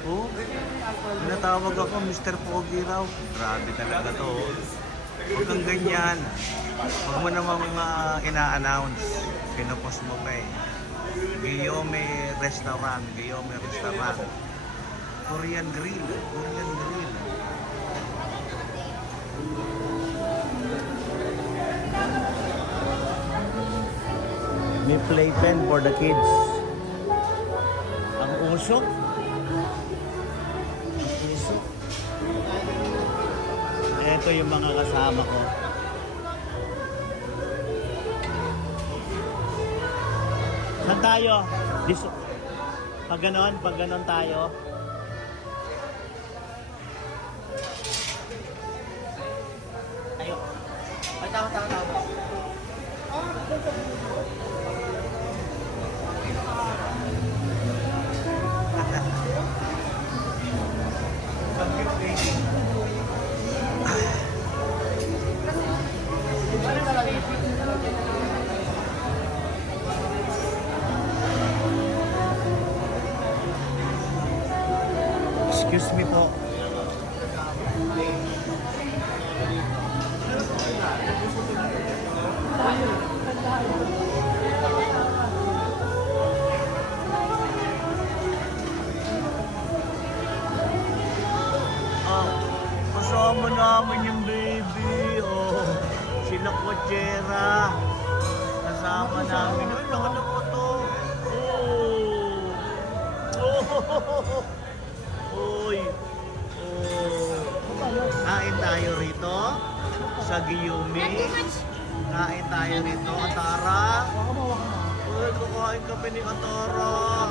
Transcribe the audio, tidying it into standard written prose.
Oh, tinatawag ako Mr. Pogi raw. Grabe talaga to. Huwag kang ganyan. Huwag mo namang ina-announce. Pinupost mo pa eh. Guillaume Restaurant. Guillaume Restaurant. Korean Grill. Korean Grill. May playpen for the kids. Ang uso. Ito yung mga kasama ko. Saan tayo? Pag ganon tayo. Tayo. Ay, tama. Excuse me po. Kasama namin yung baby. Oh, sila Kochera. Kasama namin. Ay, nakala ko to. Uy. Kain tayo rito sa Guillaume. Kain tayo rito, Atara. Uy, kukain kami ni Atara.